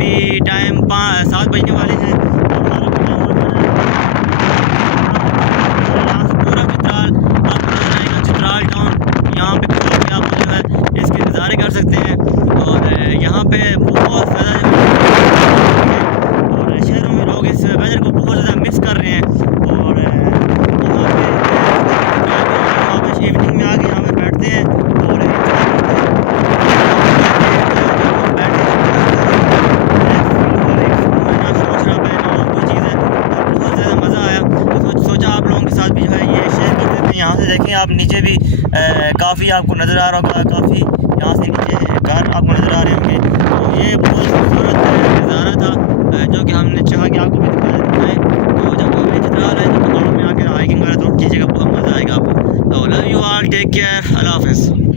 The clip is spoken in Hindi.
अभी टाइम 7 बजने वाले हैं। पूरा चित्राल आपको नजर आएगा, चित्राल टाउन यहाँ पे पहुँच के आप जो है इसके नज़ारे कर सकते हैं। और यहाँ पे बहुत ज़्यादा और शहरों में लोग इस वेदर को बहुत ज़्यादा मिस कर रहे हैं। और यहाँ पे इवनिंग में आके यहाँ पे बैठते हैं और सोच रहा है और कोई चीज़ है और बहुत ज़्यादा मज़ा आया। तो सोचा आप लोगों के साथ भी जो है ये शेयर कर देते हैं। यहाँ से देखें आप नीचे भी काफ़ी आपको नज़र आ रहा होगा, काफ़ी यहाँ से नीचे घर आपको नज़र आ रहे होंगे। तो ये बहुत खूबसूरत नज़ारा था जो कि हमने चाहा कि आपको भी दिखाएँ। तो जब हमें चित्राल है तो पहाड़ों में आकर हाइकिंग करें तो कीजिएगा, बहुत मज़ा आएगा आपको। तो love you all, take care, अल्लाह हाफ़िज़।